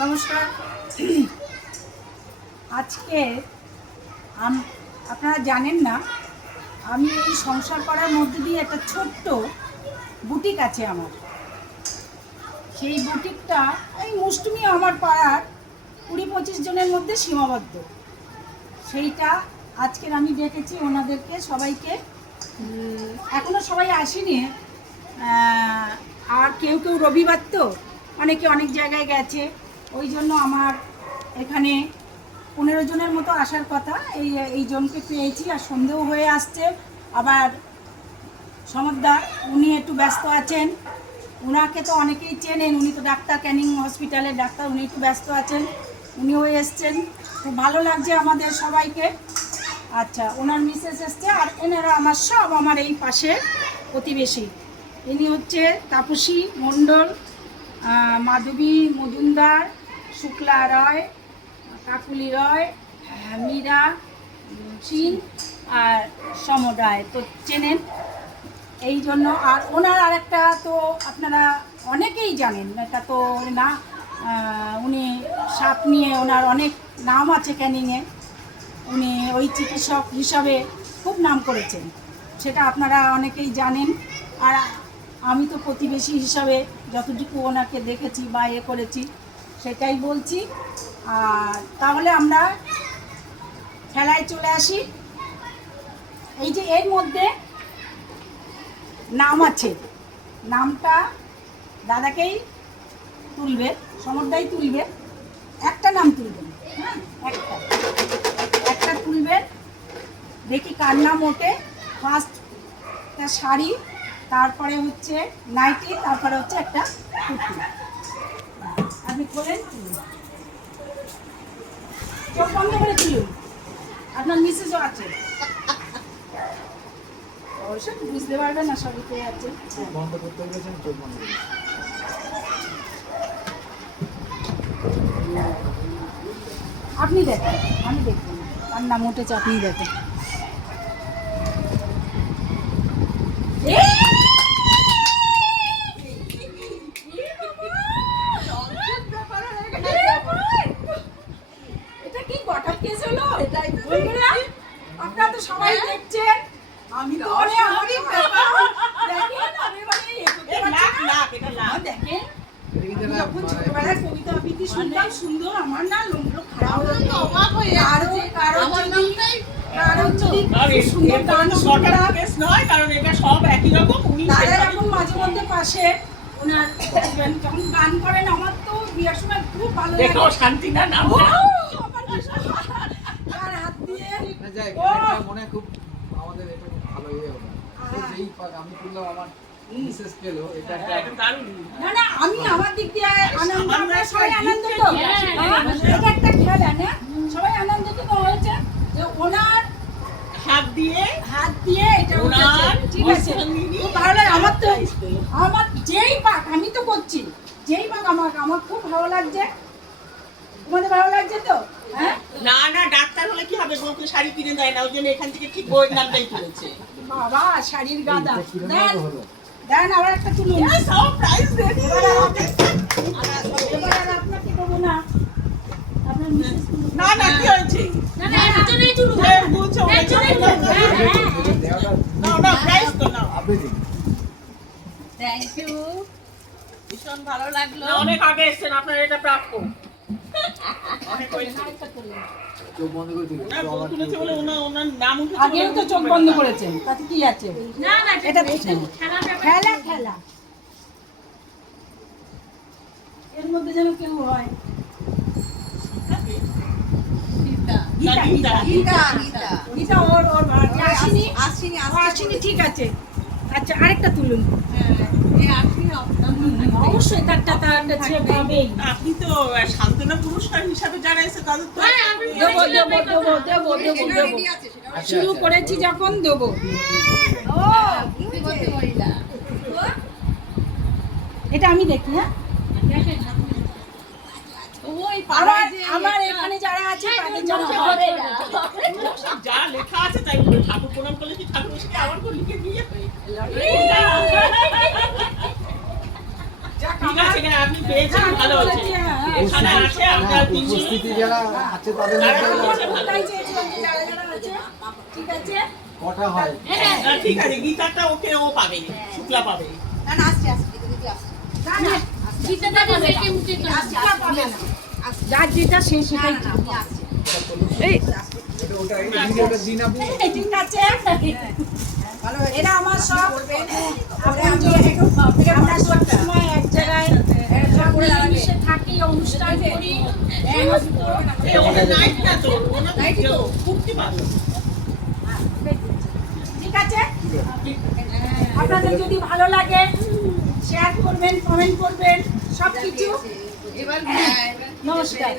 নমস্কার। আজকে আপনারা জানেন না, আমি এই সংসার করার মধ্যে দিয়ে একটা ছোট্ট বুটিক আছে আমার। সেই বুটিকটা এই মুষ্টুমি আমার পাড়ার 20-25 জনের মধ্যে সীমাবদ্ধ। সেইটা আজকের আমি ডেকেছি ওনাদেরকে সবাইকে। এখনও সবাই আসেনি, আর কেউ কেউ রবিবার তো অনেকে অনেক জায়গায় গেছে, ওই জন্য আমার এখানে 15 জনের মতো আসার কথা। এই জনকে পেয়েছি, আর সন্দেহ হয়ে আসছে। আবার সমরদা উনি একটু ব্যস্ত আছেন, উনাকে তো অনেকেই চেনেন, উনি তো ডাক্তার, ক্যানিং হসপিটালের ডাক্তার, উনি একটু ব্যস্ত আছেন, উনিও এসছেন। খুব ভালো লাগছে আমাদের সবাইকে। আচ্ছা, ওনার মিসেস এসছে, আর এনারা আমার সব আমার এই পাশে প্রতিবেশী। ইনি হচ্ছে তাপসী মণ্ডল, মাধবী মজুমদার, শুক্লা রয়, কাকুলি রয়, মীরা সিং আর সমর রায়, তো চেনেন এই জন্য। আর ওনার আরেকটা তো আপনারা অনেকেই জানেন, এটা তো না, উনি সাপ নিয়ে ওনার অনেক নাম আছে ক্যানিংয়ে, উনি ওই চিকিৎসক হিসাবে খুব নাম করেছেন, সেটা আপনারা অনেকেই জানেন। আর আমি তো প্রতিবেশী হিসাবে যতটুকু ওনাকে দেখেছি বা করেছি সেটাই বলছি। আর তাহলে আমরা খেলায় চলে আসি। এই যে এর মধ্যে নাম আছে, নামটা দাদাকেই তুলবে, সমরদাই তুলবে, একটা নাম তুলবেন, হ্যাঁ একটা তুলবেন। দেখি কার নাম ওঠে। ফার্স্টটা শাড়ি, তারপরে হচ্ছে নাইটি, তারপরে হচ্ছে একটা কুর্তি। আপনি খোলেন, চোখ বন্ধ করে তুলুন, আপনার মিসেসও আছে, অবশ্য বুঝতে পারবেন না সবই কে আছে। বন্ধ করতে বলেছেন, চোখ বন্ধ করে। আপনি দেখেন, আমি দেখবো না, তার নাম উঠেছে, আপনি দেখেন। এটা কি হঠাৎ কেস হলো? আপনারা তো সবাই দেখছেন, আমি তো আমারই ব্যাপার। দেখেন আমি মানে দেখেন, যখন ছোটবেলায় কবিতা আবৃত্তি শুনতাম, সুন্দর, আমার না লোমগুলো খারাপ হতো, অবাক হয়ে যাচ্ছে। কারো যদি সুন্দর গান শুনতাম, কারণ এটা সব একই রকম। দাদা এখন মাঝে মধ্যে পাশে ওনার যখন গান করেন, আমার তো বিয়ের সময় খুব ভালো লাগে। শান্তি না নাম তার হাত দিয়ে মনে খুব আমাদের এটা খুব ভালো ইয়ে হবে। যেই পাক আমি তুললাম, আমার মিসেস পেলো, এটা একটা দারুণ। না না, আমি আমার দিক দিয়ে আনন্দ, আমরা সবাই আনন্দিত। এটা একটা খেলা না, সবাই আনন্দিত হয়েছে যে ওনার হাত দিয়ে এটা ওনার উঠেছে। ঠিক আছে, খুব ভালো লাগে। আমার যেই পাক আমি তো করছি, যেই পাক আমার খুব ভালো লাগছে। তোমাদের ভালো লাগছে তো? হ্যাঁ, না না, ডাক্তার হলে কি হবে, বউকে শাড়ি কিনে দেয় না, ওই জন্য এখান থেকে ঠিক বইয়ের নামটাই তুলেছে। বাবা শাড়ির গাদা দেন, আবার একটা তুলুন। সব প্রাইস রেডি। এবার আর আপনাকে দেবো না, আপনার মিসেস তুলুন। না না, কি হয়েছে? বলছো না, প্রাইস তো না। থ্যাংক ইউ, ভীষণ ভালো লাগলো। অনেক আগে এসেছেন, আপনার এটা প্রাপ্য। অনেক হয়েছে। আরেকটা তুলুন। চোখ বন্ধ করে দিল। ওনার বউ তুলেছে বলে ওনার নাম উঠেছে। আগেও তো চোখ বন্ধ করেছেন, তাতে কি আছে? না না, এটা খেলা এর মধ্যে যেন কেউ হয়। গীতা ওর ভাড়াটি আসেনি, ঠিক আছে। আচ্ছা, আরেকটা তুলুন। অবশ্যই তারটা ছেড়ে পাবেই। আপনি তো সান্ত্বনা পুরস্কার হিসাবে যারা এসে তাদের তো দেবো। শুরু করেছি যখন দেবো। এটা আমি দেখি। হ্যাঁ, আমার এখানে যারা আছে তাদের জন্য হবে। যা লেখা আছে তাই বলে, ঠাকুর প্রণাম করলে কি ঠাকুর এসে আবার করে লিখে দিয়ে ঠিক আছে, আপনি পেয়েছেন, ভালো হয়েছে। এখানে আছে আমরা হ্যাঁ, তিনজন উপস্থিতি যারা আছে তাদের মধ্যে ওটাই চেয়েছিলাম যে যারা যারা আছে, ঠিক আছে? কটা হয় ঠিক আছে গীতারটা ওকে ও পাবে শুক্লা পাবে না, না, গীতাটা মেয়েকে মুখে আজকে আর পাবে না। যার যেটা সে সেটাই খাবে। ওটা এই ভিডিওটা দিন আপনি ঠিক আছে? এরা আমার সব আপনজন। আমরা সবসময় এক জায়গায় সব মিলেমিশে থাকি, অনুষ্ঠান করি। নাইট না তো নাইট তো খুবই ভালো ঠিক আছে? আপনাদের যদি ভালো লাগে শেয়ার করবেন, কমেন্ট করবেন, সব কিছু। নমস্কার।